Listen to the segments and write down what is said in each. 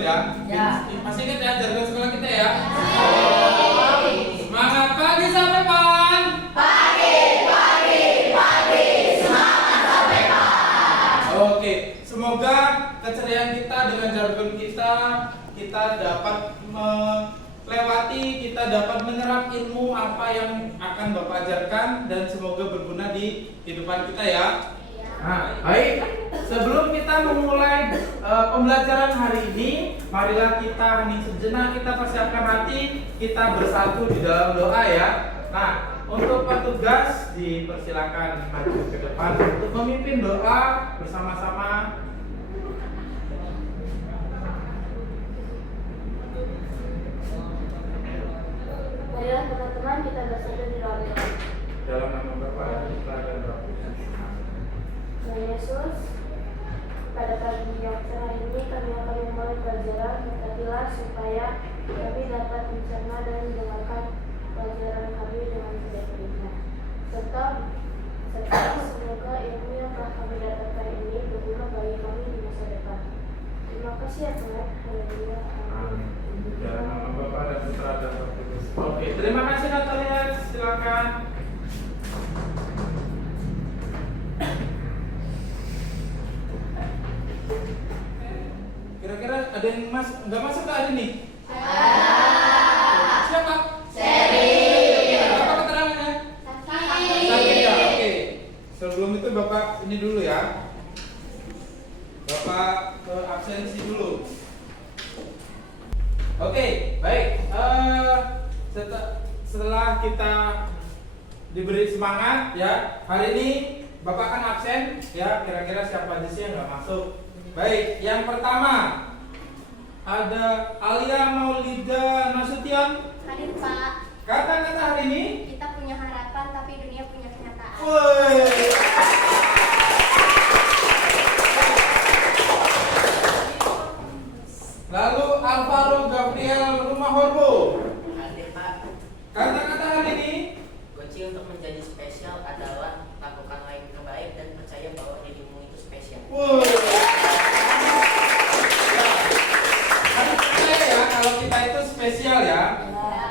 ya? Ya. Masih ingat ya jargon sekolah kita ya? Semangat pagi sampai pan. Pagi, semangat sampai pagi. Oke, semoga keceriaan kita dengan jargon kita dapat melewati, kita dapat menyerap ilmu apa yang akan Bapak ajarkan dan semoga berguna di kehidupan kita ya. Nah, baik. Sebelum kita memulai pembelajaran hari ini, marilah kita hening sejenak, kita persiapkan hati, kita bersatu di dalam doa ya. Nah, untuk petugas dipersilakan maju ke depan untuk memimpin doa bersama-sama. Marilah teman-teman kita bersatu di dalam doa. Dalam nama Bapa dan Putra dan Roh Kudus. Tuhan Yesus, pada pagi yang cerah ini kami akan memulai pelajaran. Berkatilah supaya kami dapat mencerna dan mendengarkan pelajaran kami dengan sebaik-baiknya. Serta semoga ilmu yang telah kami dapatkan ini berguna bagi kami di masa depan. Terima kasih ya Tuhan. Haleluya. Amin. Dalam nama Bapa dan Putra dan Roh Kudus. Oke, terima kasih Natalia. Silakan. Kira-kira ada yang nggak masuk ke hari ini? Siapa? Apa keterangannya? Sakit ya, oke. Sebelum itu Bapak ini dulu ya. Bapak ke absensi dulu. Oke, baik. Setelah kita diberi semangat ya, hari ini Bapak kan absen ya. Kira-kira siapa aja sih yang nggak masuk? Baik, yang pertama ada Alia Maulida Nasution. Hadir Pak, Kata-kata hari ini. kita punya harapan tapi dunia punya kenyataan. Woi. Lalu Alvaro Gabriel Rumah Horbo. Hadir Pak. Kata-kata hari ini. Kunci untuk menjadi spesial adalah lakukanlah yang terbaik dan percaya bahwa dirimu itu spesial. Woi. Harus percaya ya kalau kita itu spesial ya.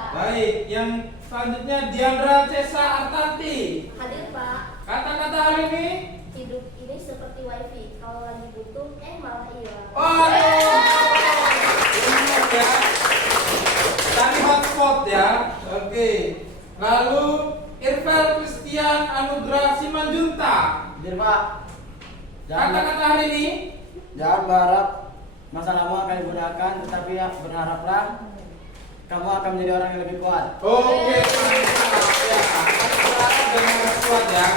Baik, yang selanjutnya Diandra Cesa Artanti. Hadir Pak, Kata-kata hari ini. hidup ini seperti wifi, kalau lagi butuh malah hilang. Waduh. Ingat ya. Tadi hotspot ya. Oke. Lalu Irfel Christian Anugrah Simanjunta. Hadir Pak. Kata-kata hari ini. Jangan berharap masa kamu akan digunakan, tetapi ya, berharaplah kamu akan menjadi orang yang lebih kuat. Oke, mantap ya. Kita dengan kuat ya.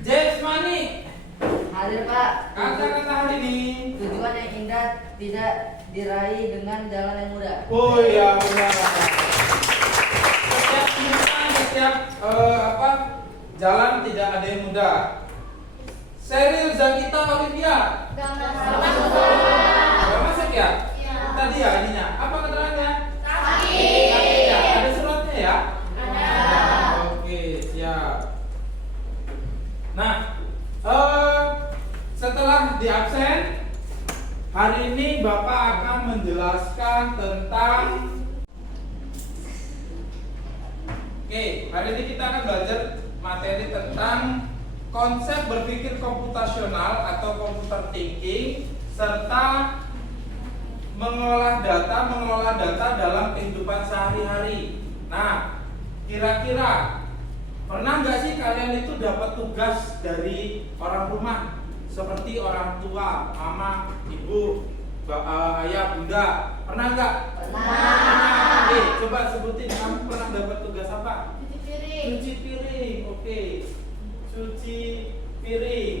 James Mani. Hadir Pak. Kata-kata hari ini. Tujuan yang indah tidak diraih dengan jalan yang mudah. Oh iya benar. Setiap insan, setiap jalan tidak ada yang mudah. Seril Zakita Olivia. Gak Gak masuk ya? Iya. Tadi ya ininya. Apa keterangannya? Sakit. Sakit ya. Ada suratnya ya? Ada. Oke, siap. Nah, setelah di absen, hari ini Bapak akan menjelaskan tentang. Oke, hari ini kita akan belajar materi tentang konsep berpikir komputasional atau computer thinking serta mengelola data dalam kehidupan sehari-hari. Nah, kira-kira pernah nggak sih kalian itu dapat tugas dari orang rumah seperti orang tua, mama, ibu, ayah, bunda? Pernah nggak? Pernah. Oke, coba sebutin kamu pernah dapat tugas apa? Cuci piring. Cuci piring, oke. Cuci piring.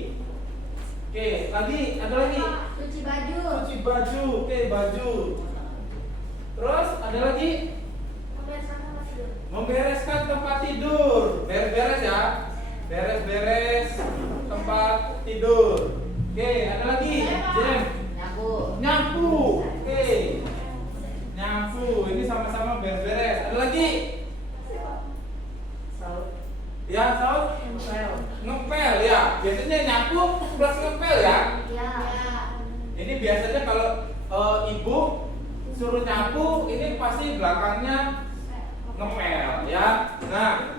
Oke, lagi ada lagi. Cuci baju. Cuci baju, oke baju. Terus ada lagi Membereskan tempat tidur. membereskan tempat tidur. Beres-beres ya. Beres-beres tempat tidur. Oke, ada lagi. Jem. Nyapu. Nyapu. Oke. Nyapu. Ini sama-sama beres-beres. Ada lagi? Ya, Saul? Ngepel ya. Biasanya nyapu plus ngepel ya. Ya. Ini biasanya kalau suruh nyapu, ini pasti belakangnya ngepel ya. Nah,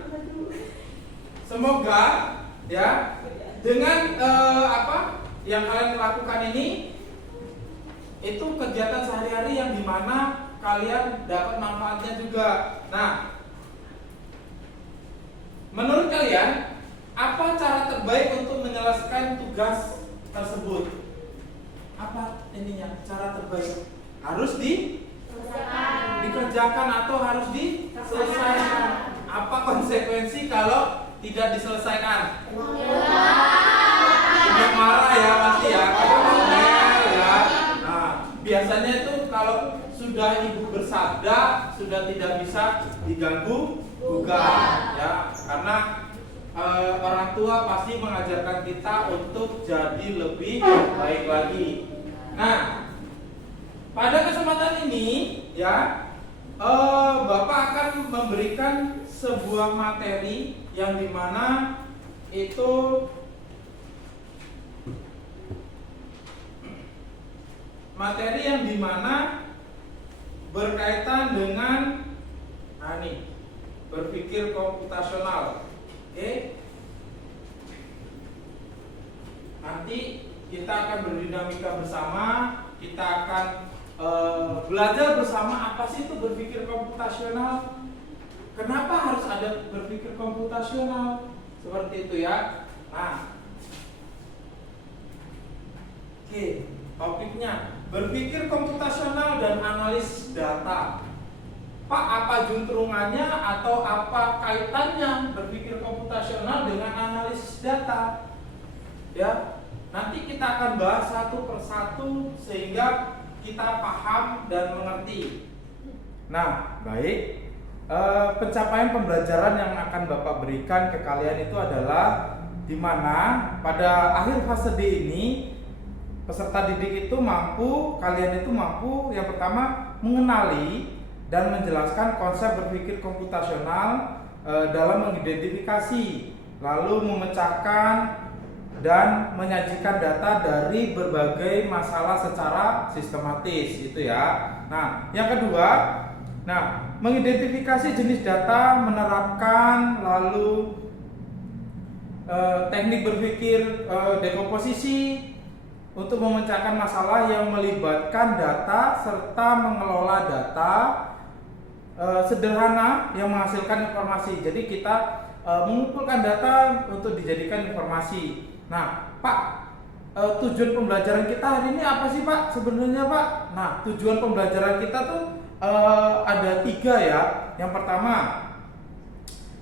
semoga ya dengan apa yang kalian lakukan ini itu kegiatan sehari-hari yang dimana kalian dapat manfaatnya juga. Nah, menurut kalian apa cara terbaik untuk menyelesaikan tugas tersebut? Apa ininya cara terbaik? Harus dikerjakan atau harus diselesaikan? Apa konsekuensi kalau tidak diselesaikan? Udah marah ya pasti ya, kalau ngomel ya. Nah, biasanya itu kalau sudah ibu bersabda sudah tidak bisa diganggu gugat ya, karena orang tua pasti mengajarkan kita untuk jadi lebih baik lagi. Nah, pada kesempatan ini ya Bapak akan memberikan sebuah materi yang dimana itu materi yang dimana berkaitan dengan berpikir komputasional. Oke. Nanti kita akan berdinamika bersama, kita akan belajar bersama apa sih itu berpikir komputasional. Kenapa harus ada berpikir komputasional? Seperti itu ya. Nah, oke, topiknya berpikir komputasional dan analis data. Pak, apa juntrungannya atau apa kaitannya berpikir komputasional dengan analisis data? Ya, nanti kita akan bahas satu persatu sehingga kita paham dan mengerti. Nah, baik. Pencapaian pembelajaran yang akan Bapak berikan ke kalian itu adalah di mana pada akhir fase D ini peserta didik itu kalian itu mampu yang pertama mengenali dan menjelaskan konsep berpikir komputasional dalam mengidentifikasi, lalu memecahkan dan menyajikan data dari berbagai masalah secara sistematis itu ya. Nah, yang kedua, mengidentifikasi jenis data, menerapkan lalu teknik berpikir dekomposisi untuk memecahkan masalah yang melibatkan data serta mengelola data sederhana yang menghasilkan informasi. Jadi kita mengumpulkan data untuk dijadikan informasi. Nah, Pak, tujuan pembelajaran kita hari ini apa sih, Pak? Sebenarnya, Pak. Nah, tujuan pembelajaran kita tuh ada 3 ya. Yang pertama,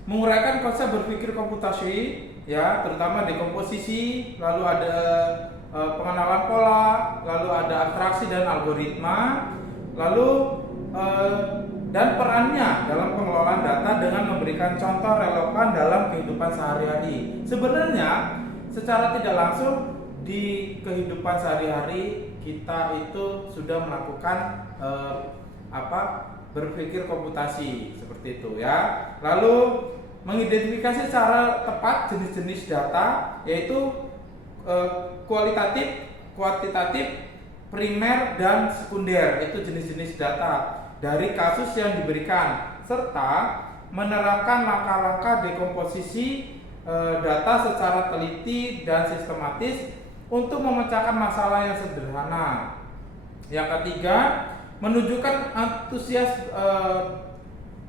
menguraikan konsep berpikir komputasi ya, terutama dekomposisi, lalu ada pengenalan pola, lalu ada abstraksi dan algoritma, lalu dan perannya dalam pengelolaan data dengan memberikan contoh relevan dalam kehidupan sehari-hari. Sebenarnya secara tidak langsung di kehidupan sehari-hari kita itu sudah melakukan berpikir komputasi seperti itu ya. Lalu mengidentifikasi secara tepat jenis-jenis data, yaitu kualitatif, kuantitatif, primer dan sekunder. Itu jenis-jenis data dari kasus yang diberikan, serta menerapkan langkah-langkah dekomposisi data secara teliti dan sistematis untuk memecahkan masalah yang sederhana. Yang ketiga, menunjukkan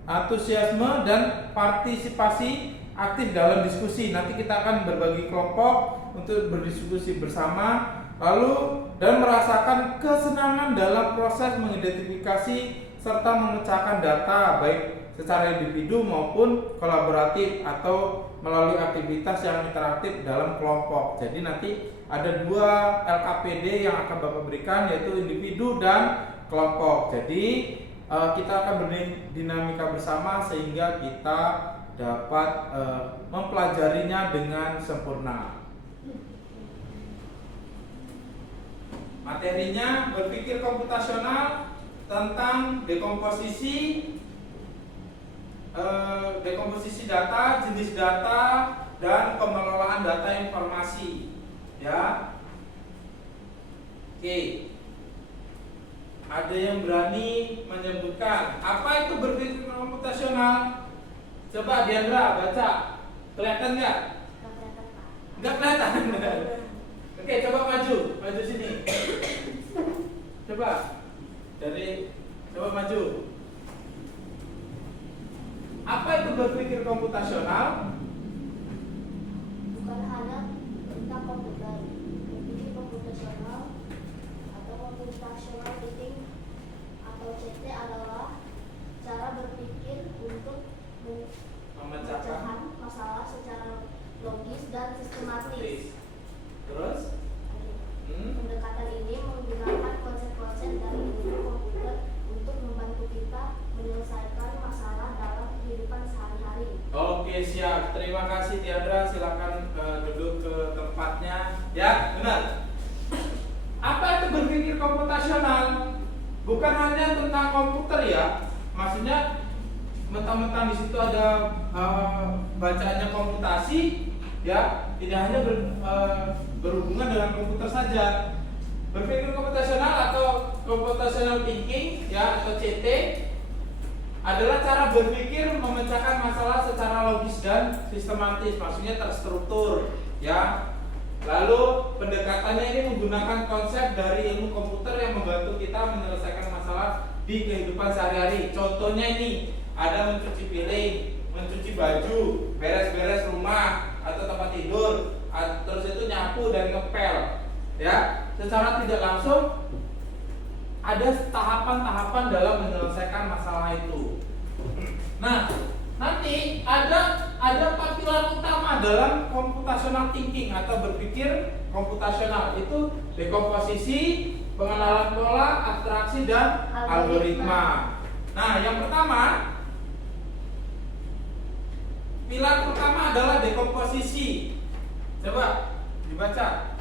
antusiasme dan partisipasi aktif dalam diskusi. Nanti kita akan berbagi kelompok untuk berdiskusi bersama, lalu dan merasakan kesenangan dalam proses mengidentifikasi serta memecahkan data baik secara individu maupun kolaboratif atau melalui aktivitas yang interaktif dalam kelompok. Jadi nanti ada 2 LKPD yang akan Bapak berikan, yaitu individu dan kelompok. Jadi kita akan berdinamika bersama sehingga kita dapat mempelajarinya dengan sempurna. Materinya berpikir komputasional tentang dekomposisi data, jenis data, dan pengelolaan data informasi. Ya, oke. Ada yang berani menyebutkan apa itu berpikir komputasional? Coba Diandra baca. Kelihatan nggak? Nggak kelihatan. Oke, coba maju sini. Coba maju. Apa itu berpikir komputasional? Bukan hanya tentang komputer. Berpikir komputasional atau computational thinking atau CT adalah cara berpikir untuk memecahkan masalah secara logis dan sistematis. Terus? Pendekatan ini menggunakan konsep-konsep dari ilmu komputer untuk membantu kita menyelesaikan masalah dalam kehidupan sehari-hari. Oke, siap. Terima kasih Diandra. Silakan duduk ke tempatnya. Ya, benar. Apa itu berpikir komputasional? Bukan hanya tentang komputer ya. Maksudnya mentang-mentang di situ ada bacaannya komputasi, ya, tidak hanya berhubungan dengan komputer saja. Berpikir komputasional atau computational thinking, ya, atau CT adalah cara berpikir memecahkan masalah secara logis dan sistematis, maksudnya terstruktur, ya. Lalu pendekatannya ini menggunakan konsep dari ilmu komputer yang membantu kita menyelesaikan masalah di kehidupan sehari-hari. Contohnya ini ada mencuci piring, mencuci baju, beres-beres rumah atau tempat tidur, terus itu nyapu dan ngepel, ya. Secara tidak langsung ada tahapan-tahapan dalam menyelesaikan masalah itu. Nah, nanti ada 4 pilar utama dalam computational thinking atau berpikir komputasional, itu dekomposisi, pengenalan pola, abstraksi, dan algoritma. Nah, yang pertama, pilar pertama adalah dekomposisi. Coba dibaca.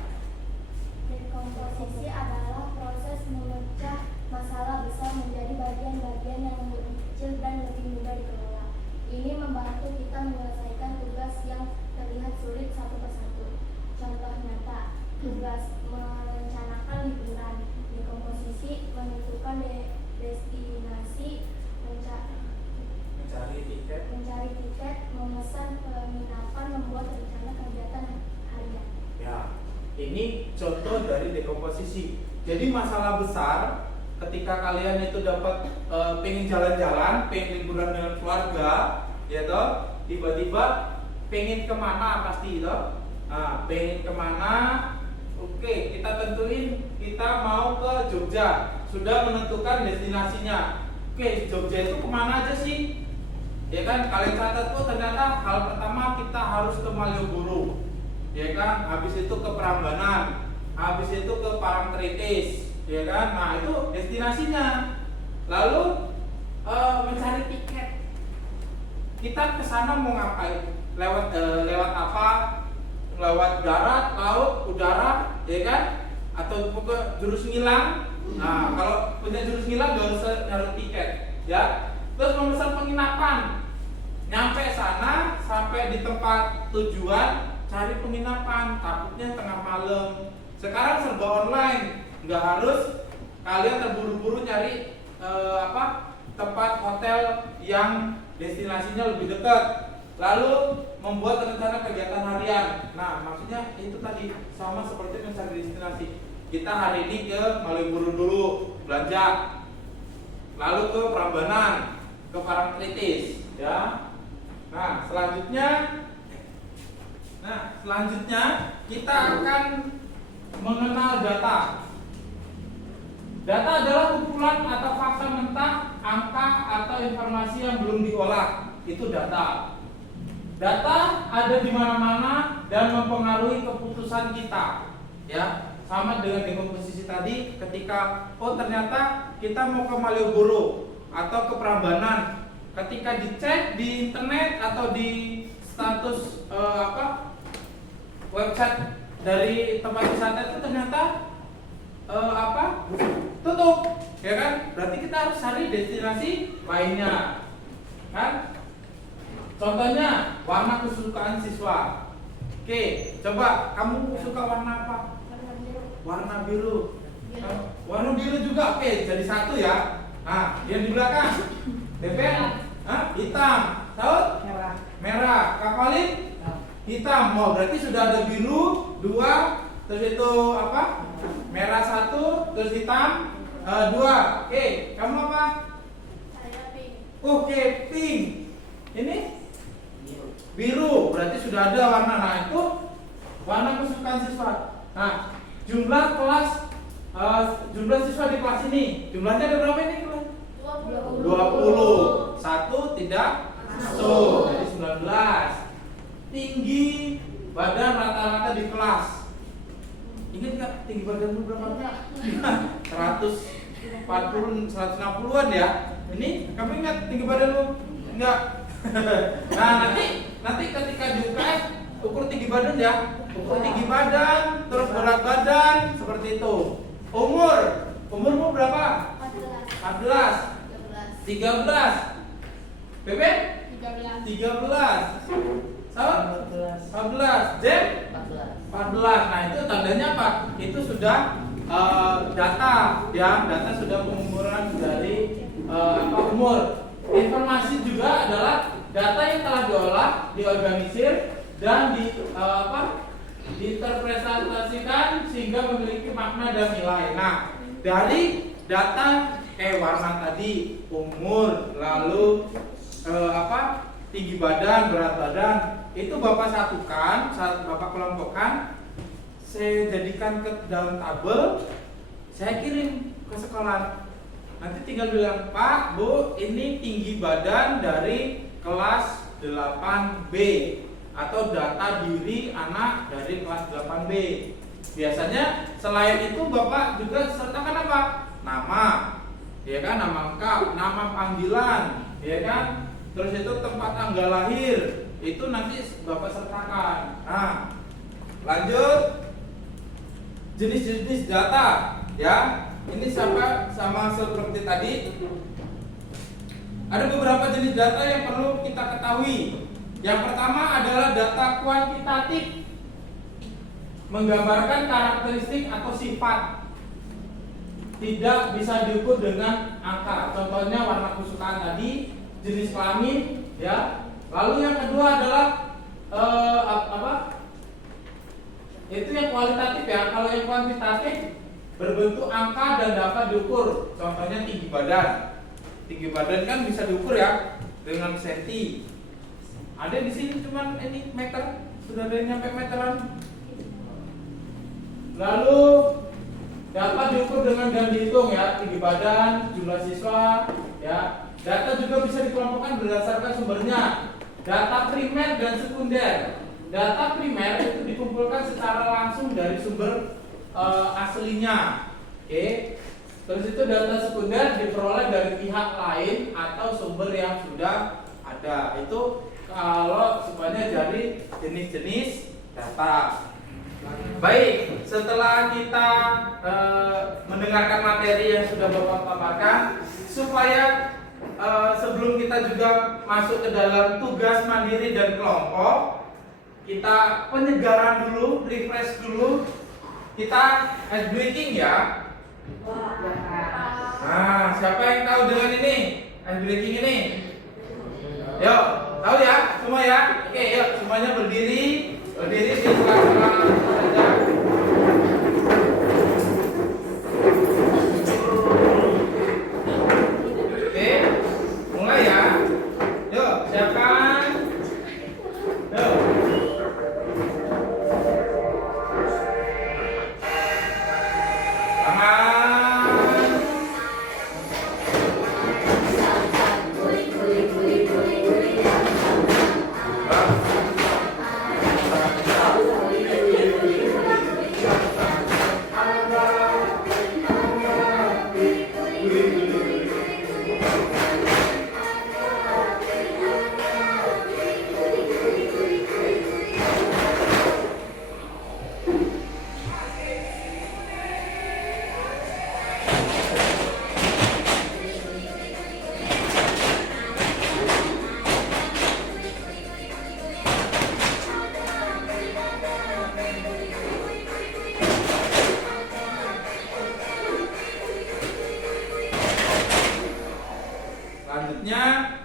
Dekomposisi adalah proses memecah masalah besar menjadi bagian-bagian yang lebih kecil dan lebih mudah dikelola. Ini membantu kita menyelesaikan tugas yang terlihat sulit satu persatu. Contoh nyata, tugas merencanakan liburan. Dekomposisi menentukan destinasi, mencari tiket, memesan penginapan, membuat rencana kegiatan harian. Ya, ini contoh dari dekomposisi. Jadi masalah besar ketika kalian itu dapat pengen jalan-jalan, pengen liburan dengan keluarga, ya toh, tiba-tiba pengen kemana pasti toh. Nah, pengen kemana? Oke, kita tentuin kita mau ke Jogja. Sudah menentukan destinasinya. Oke, Jogja itu kemana aja sih? Ya kan, kalian catat tuh ternyata hal pertama kita harus ke Malioboro, ya kan, habis itu ke Prambanan, habis itu ke Parangtritis, ya kan. Nah, itu destinasinya. Lalu mencari tiket. Kita ke sana mau ngapain? Lewat apa? Lewat darat, laut, udara, ya kan? Atau ke Jurus Ngilang. Nah, kalau punya Jurus Ngilang gak usah naruh tiket, ya. Terus memesan penginapan. Nyampe sana, sampai di tempat tujuan, cari penginapan, takutnya tengah malam. Sekarang serba online, nggak harus kalian terburu-buru nyari tempat hotel yang destinasinya lebih dekat. Lalu membuat rencana kegiatan harian. Nah, maksudnya itu tadi sama seperti mencari destinasi. Kita hari ini ke Malioboro dulu belanja, lalu ke Prambanan, ke Parangtritis, ya. Nah, selanjutnya kita akan mengenal data. Data adalah kumpulan atau fakta mentah, angka atau informasi yang belum diolah. Itu data. Data ada di mana-mana dan mempengaruhi keputusan kita, ya. Sama dengan dekomposisi tadi, ketika ternyata kita mau ke Malioboro atau ke Prambanan. Ketika dicek di internet atau di status website dari tempat wisata itu ternyata tutup, ya kan? Berarti kita harus cari destinasi lainnya, kan? Contohnya warna kesukaan siswa. Oke, coba kamu suka warna apa? Warna biru. Warna biru juga, oke, jadi satu ya. Nah, yang di belakang, Beben, hitam, Saud? Merah. Kak Khalid? Hitam. Oh, berarti sudah ada biru 2, terus itu apa? Merah 1, terus hitam 2. Oke, kamu apa? Saya pink. Oke, pink. Ini biru. Berarti sudah ada warna. Nah, itu warna kesukaan siswa. Nah, jumlah siswa di kelas ini, jumlahnya ada berapa ini kelas? 20. Satu tidak masuk, jadi 19. Tinggi badan rata-rata di kelas. Ingat nggak tinggi badanmu berapa? 140, 160-an ya. Ini kamu ingat tinggi badanmu? Enggak. Nah, nanti ketika di UKS ukur tinggi badan ya. Ukur tinggi badan, terus berat badan seperti itu. Umurmu berapa? 14. 13. Bebe? 13. Saud? 14. Jem? 14. Nah, itu tandanya apa? Itu sudah data ya, data sudah pengumuran dari umur. Informasi juga adalah data yang telah diolah, diorganisir dan diinterpretasikan sehingga memiliki makna dan nilai. Nah, dari data warna tadi, umur, lalu tinggi badan, berat badan, itu Bapak satukan, Bapak kelompokkan, saya jadikan ke dalam tabel, saya kirim ke sekolah. Nanti tinggal bilang, Pak, Bu, ini tinggi badan dari kelas 8B atau data diri anak dari kelas 8B. Biasanya selain itu Bapak juga sertakan apa? Nama, ya kan, nama lengkap, nama panggilan, ya kan, terus itu tempat tanggal lahir, itu nanti Bapak sertakan. Nah, lanjut jenis-jenis data, ya. Ini sama seperti tadi. Ada beberapa jenis data yang perlu kita ketahui. Yang pertama adalah data kuantitatif, menggambarkan karakteristik atau sifat, tidak bisa diukur dengan angka. Contohnya warna kesukaan tadi, jenis kelamin, ya. Lalu yang kedua adalah itu yang kualitatif ya. Kalau yang kuantitatif berbentuk angka dan dapat diukur. Contohnya tinggi badan. Tinggi badan kan bisa diukur ya dengan senti. Ada di sini cuman ini meter, sudah ada yang nyampe meteran. Lalu dapat diukur dengan dan dihitung ya, tinggi badan, jumlah siswa, ya. Data juga bisa dikelompokkan berdasarkan sumbernya. Data primer dan sekunder. Data primer itu dikumpulkan secara langsung dari sumber aslinya. Oke. Terus itu data sekunder diperoleh dari pihak lain atau sumber yang sudah ada. Itu kalau semuanya dari jenis-jenis data. Baik, setelah kita mendengarkan materi yang sudah Bapak paparkan, supaya sebelum kita juga masuk ke dalam tugas mandiri dan kelompok, kita penyegaran dulu, refresh dulu. Kita ice breaking ya. Nah, siapa yang tahu dengan ini? Ice breaking ini? Yuk, tahu ya? Semua ya? Oke, yuk semuanya berdiri. Berdiri di tengah-tengah saja. Oke, mulai ya. Yuk, siapkan. Yuk. Selanjutnya,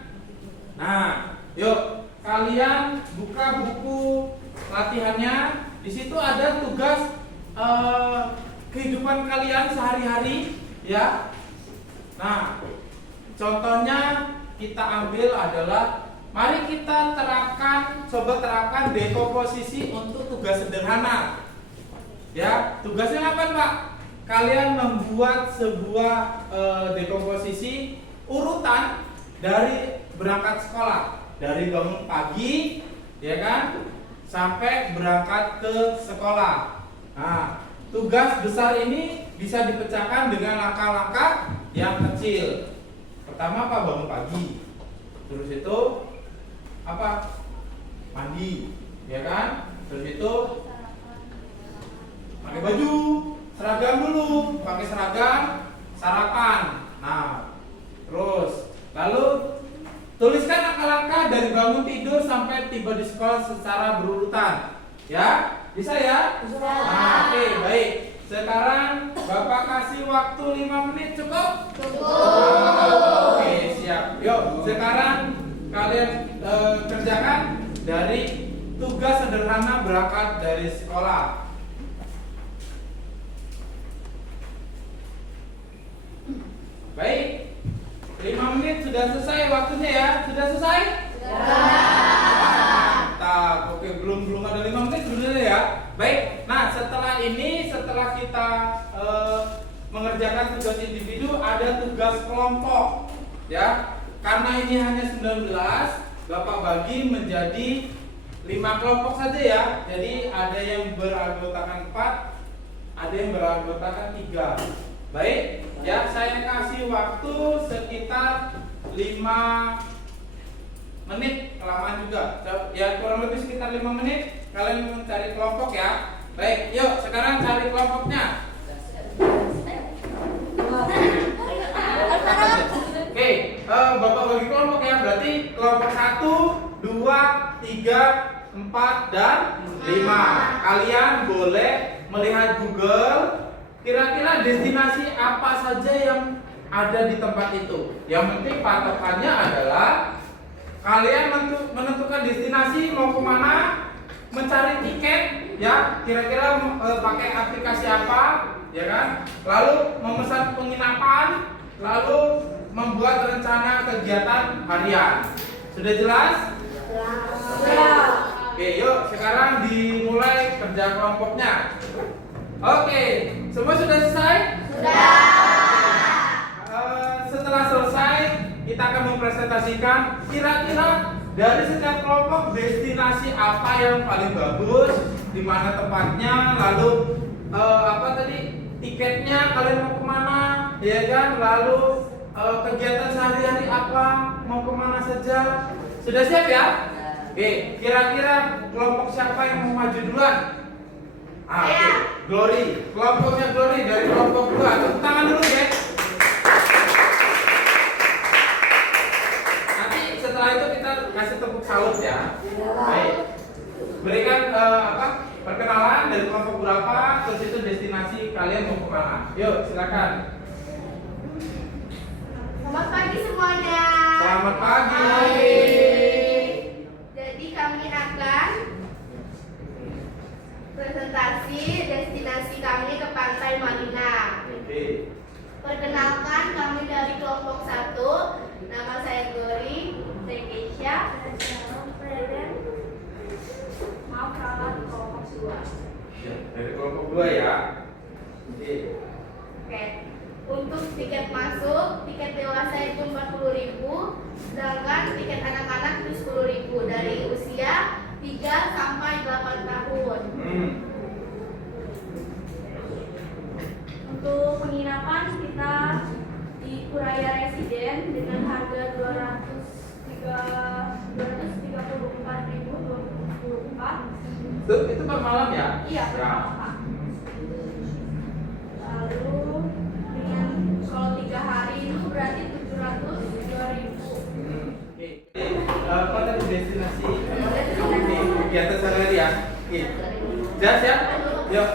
nah, yuk kalian buka buku latihannya. Di situ ada tugas kehidupan kalian sehari-hari, ya. Nah, contohnya kita ambil adalah, mari kita coba terapkan dekomposisi untuk tugas sederhana. Ya, tugasnya apa, Pak? Kalian membuat sebuah dekomposisi urutan dari berangkat sekolah, dari bangun pagi, ya kan, sampai berangkat ke sekolah. Nah, tugas besar ini bisa dipecahkan dengan langkah-langkah yang kecil. Pertama apa? Bangun pagi. Terus itu apa? Mandi, ya kan? Terus itu pakai baju, seragam dulu, pakai seragam, sarapan. Nah, terus lalu tuliskan langkah-langkah dari bangun tidur sampai tiba di sekolah secara berurutan. Ya, bisa ya? Bisa. Nah, oke, baik. Sekarang Bapak kasih waktu 5 menit, cukup? Cukup. Oke, siap. Yuk, sekarang kalian kerjakan dari tugas sederhana berangkat dari sekolah. Baik, 5 menit sudah selesai waktunya ya. Sudah selesai? Mantap. Oke, belum ada 5 menit sebenarnya ya. Baik. Nah, setelah kita mengerjakan tugas individu, ada tugas kelompok. Ya. Karena ini hanya 19, Bapak bagi menjadi 5 kelompok saja ya. Jadi ada yang beranggotakan 4, ada yang beranggotakan 3. Baik, ya, saya kasih waktu sekitar 5 menit, kelamaan juga. Ya, kurang lebih sekitar 5 menit. Kalian mencari kelompok ya. Baik, yuk sekarang cari kelompoknya. Oke, Bapak bagi kelompok ya. Berarti kelompok 1, 2, 3, 4, dan 5. Kalian boleh melihat Google. Kira-kira destinasi apa saja yang ada di tempat itu. Yang penting patokannya adalah kalian menentukan destinasi mau kemana, mencari tiket, ya. Kira-kira pakai aplikasi apa, ya kan? Lalu memesan penginapan, lalu membuat rencana kegiatan harian. Sudah jelas? Jelas. Oke, yuk sekarang dimulai kerja kelompoknya. Oke, semua sudah selesai? Sudah. Setelah selesai, kita akan mempresentasikan kira-kira dari setiap kelompok destinasi apa yang paling bagus, di mana tempatnya, lalu tiketnya, kalian mau kemana, ya kan? Lalu kegiatan sehari-hari apa, mau kemana saja. Sudah siap ya? Oke, kira-kira kelompok siapa yang mau maju duluan? Oke, Glory, kelompoknya Glory dari kelompok 2. Tepuk tangan dulu ya. Nanti setelah itu kita kasih tepuk salut ya. Baik. Berikan perkenalan dari kelompok berapa, terus itu destinasi kalian mau kemana. Yuk, silakan. Selamat pagi semuanya. Selamat pagi. Jadi kami akan presentasi destinasi kami ke Pantai Marina. Oke. Perkenalkan, kami dari kelompok 1. Nama saya Glory, saya Keisha. Maaf kawan kelompok 2. Ya, dari kelompok 2 ya. Oke. Oke. Untuk tiket masuk, tiket dewasa itu 40.000, sedangkan tiket anak-anak itu 10.000 dari usia 3 sampai 8 tahun. Untuk penginapan kita di Kuraya Residen dengan harga 234.024. Itu per malam ya? Iya, per malam, Pak. Lalu dengan kalau 3 hari itu berarti 702.000. Oke. Apa tadi destinasi? Kegiatan sehari-hari ya. Oke. Jelas ya? Yuk.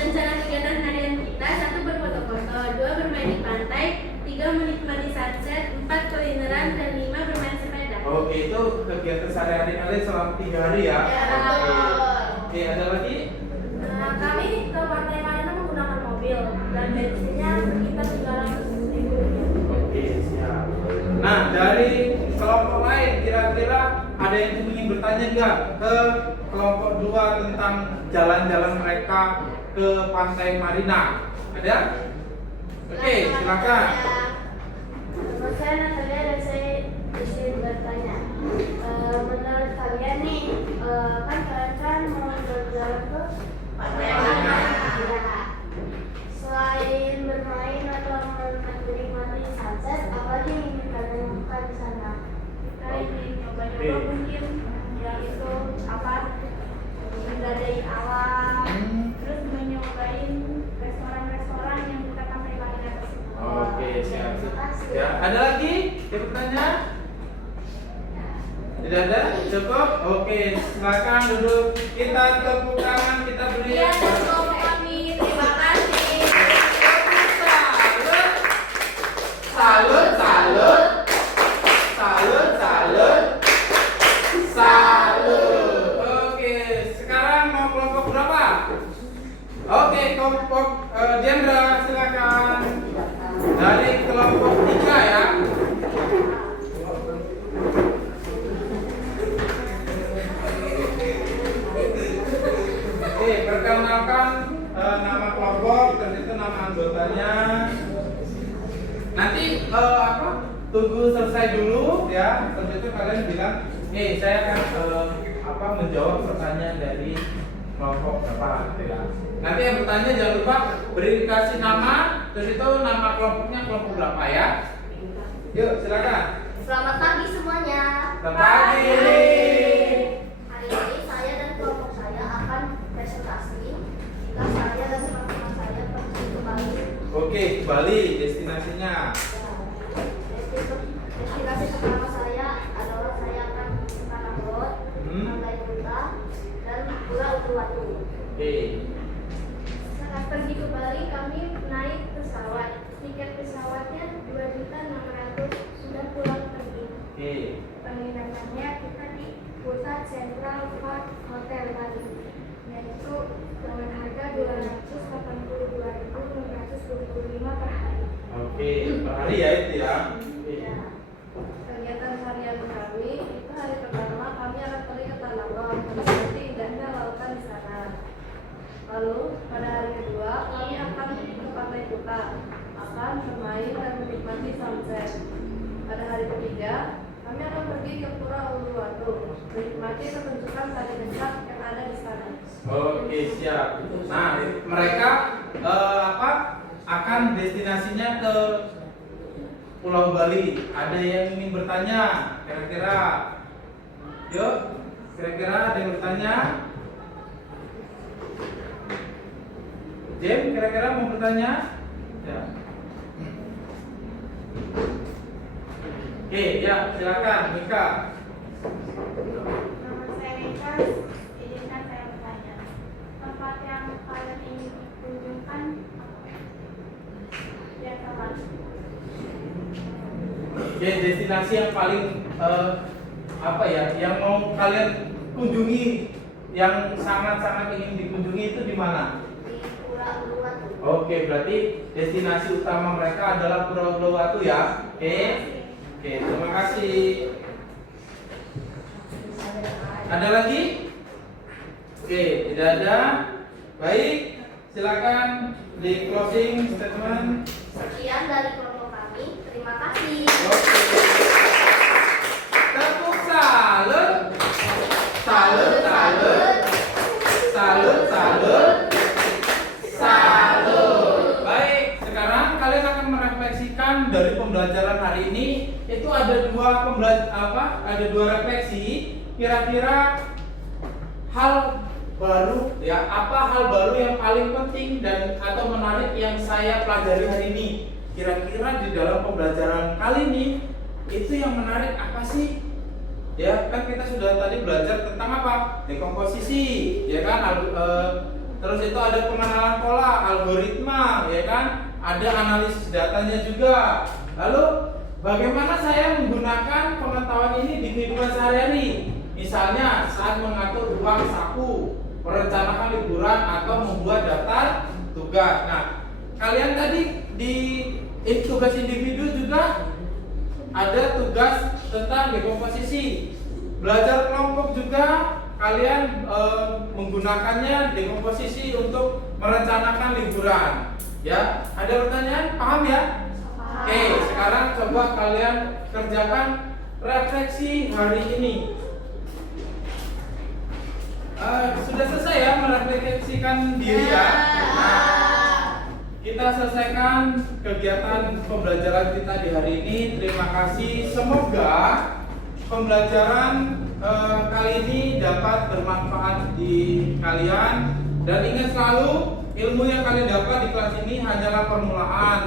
Rencana kegiatan harian kita: 1 berfoto-foto, 2 bermain di pantai, 3 menikmati sunset, 4 kulineran, dan 5 bermain sepeda. Oke, itu kegiatan sehari-hari kalian selama 3 hari ya? Ya. Oke, ada lagi? Kami ke Pantai Marina menggunakan mobil dan bensinnya sekitar 300.000. Oke, siap. Nah, dari kelompok lain kira-kira ada yang ingin bertanya nggak ke kelompok 2 tentang jalan-jalan mereka ke Pantai Marina? Ada? Oke, silakan. Nama saya Natalia dan saya ingin bertanya. Menurut kalian nih, kan kalian mau berjalan ke Pantai Marina. Marina. Selain bermain atau menikmati sunset, apa lagi yang ingin kalian lakukan di sana? Kita ingin nyoba-nyoba mungkin yang itu apa? Mendarai alam, terus menyobain restoran-restoran yang kita Pantai Marina tersebut. Oke, siap. Terima kasih. Ya, ada lagi yang bertanya? Tidak ada? Cukup? Oke, silakan duduk. Kita tepuk tangan, kita beri. Iya, cukup kami. Terima kasih. Salut, salut, salut, salut, salut. Oke, sekarang mau kelompok berapa? Oke, kelompok Jendra silakan. Dari kelompok 3 ya. Oke, perkenalkan nama kelompok dan itu nama anggotanya. Nanti tunggu selesai dulu ya. Terus itu kalian bilang, saya akan menjawab pertanyaan dari kelompok berapa gitu ya. Nanti yang bertanya jangan lupa beri kasih nama, terus itu nama kelompoknya kelompok berapa ya. Yuk, silakan. Selamat pagi semuanya. Selamat pagi. Hari ini saya dan kelompok saya akan presentasi jika saya dan teman-teman saya pergi ke Bali. Oke, ke Bali destinasinya. Destinasi pertama saya adalah saya akan ke Tanah Lot, Pantai Kuta, dan Pulau Uluwatu. Oke. Saat pergi ke Bali kami naik pesawat. Tiket pesawatnya 2.600.000 sudah pulang pergi. Oke. Penginapannya kita di Pusat Central Park Hotel Bali, yaitu dengan harga 282.525 per hari. Oke, per hari ya itu ya. Oke. Kegiatan harian kami itu hari pertama kami akan pergi ke Tanah Lot, menikmati indahnya lautan di sana. Lalu pada hari kedua kami akan ke Pantai Kuta, akan bermain dan menikmati sunset. Pada hari ketiga kami akan pergi ke Pulau Uluwatu, menikmati pertunjukan tari becak yang ada di sana. Oke, siap. Nah, mereka akan destinasinya ke Pulau Bali. Ada yang ingin bertanya? Kira-kira? Yuk, kira-kira ada yang bertanya? Jem, kira-kira mau bertanya? Ya. Oke, ya, silakan, Mika. Nama saya Rika, izinkan saya bertanya. Tempat yang kalian ingin kunjungkan ya kawan? Oke, destinasi yang paling yang mau kalian kunjungi, yang sangat-sangat ingin dikunjungi itu di mana? Di Pulau Uluwatu. Oke, berarti destinasi utama mereka adalah Pulau Uluwatu ya. Oke, terima kasih. Ada lagi? Oke, tidak ada. Baik, silakan di closing statement. Sekian dari kelompok kami. Terima kasih. Oke. Tepuk salut. Salut, salut. Salut, salut. Salut. Baik, sekarang kalian akan merefleksikan dari pembelajaran hari ini. Itu ada dua refleksi. Kira-kira hal baru ya, apa hal baru yang paling penting dan atau menarik yang saya pelajari hari ini? Kira-kira di dalam pembelajaran kali ini itu yang menarik apa sih? Ya kan kita sudah tadi belajar tentang apa? Dekomposisi, ya kan? Terus itu ada pengenalan pola, algoritma, ya kan? Ada analisis datanya juga. Lalu bagaimana saya menggunakan pengetahuan ini di kehidupan sehari-hari? Misalnya saat mengatur uang saku, merencanakan liburan atau membuat daftar tugas. Nah, kalian tadi di tugas individu juga ada tugas tentang dekomposisi. Belajar kelompok juga kalian menggunakannya dekomposisi untuk merencanakan liburan. Ya, ada pertanyaan? Paham ya? Oke, sekarang coba kalian kerjakan refleksi hari ini. Sudah selesai ya merefleksikan diri ya. Nah, kita selesaikan kegiatan pembelajaran kita di hari ini. Terima kasih. Semoga pembelajaran kali ini dapat bermanfaat di kalian. Dan ingat selalu, ilmu yang kalian dapat di kelas ini hanyalah permulaan.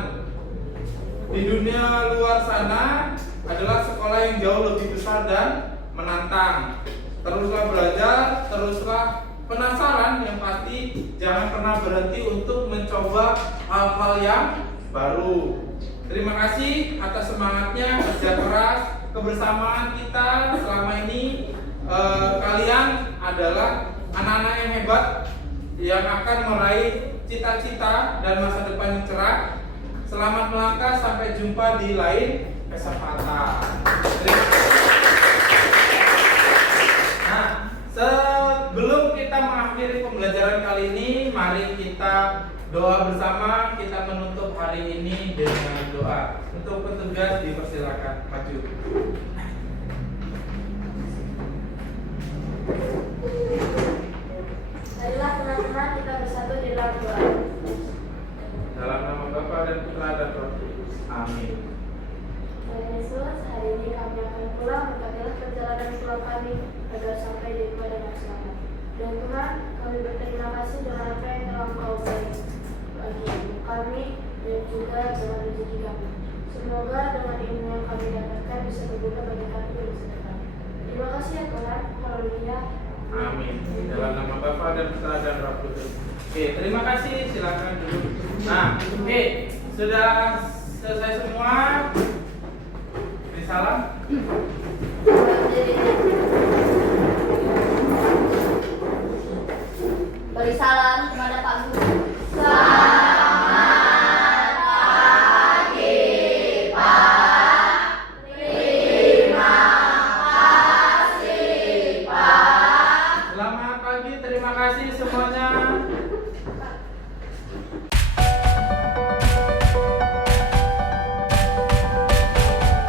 Di dunia luar sana adalah sekolah yang jauh lebih besar dan menantang. Teruslah belajar, teruslah penasaran, yang pasti jangan pernah berhenti untuk mencoba hal-hal yang baru. Terima kasih atas semangatnya, kerja keras, kebersamaan kita selama ini. Kalian adalah anak-anak yang hebat yang akan meraih cita-cita dan masa depan yang cerah. Selamat melangkah, sampai jumpa di lain kesempatan. Terima kasih. Nah, sebelum kita mengakhiri pembelajaran kali ini, mari kita doa bersama. Kita menutup hari ini dengan doa. Untuk petugas dipersilakan maju. Marilah teman-teman kita bersatu di dalam doa. Dalam nama Bapa dan Putra dan Roh Kudus. Amin. Tuhan Yesus, hari ini kami akan pulang. Berkatilah perjalanan pulang kami agar sampai di rumah dengan selamat. Dan Tuhan, kami berterima kasih dengan apa yang telah Engkau beri bagi kami dan juga dengan rezeki kami. Semoga dengan ilmu yang kami dapatkan bisa berguna bagi kami di masa depan. Terima kasih ya Tuhan. Haleluya. Amin. Dalam nama Bapa dan Putra dan Roh Kudus. Oke, terima kasih. Silakan duduk. Nah, oke, sudah selesai semua. Beri salam. Beri salam kepada Pak Guru.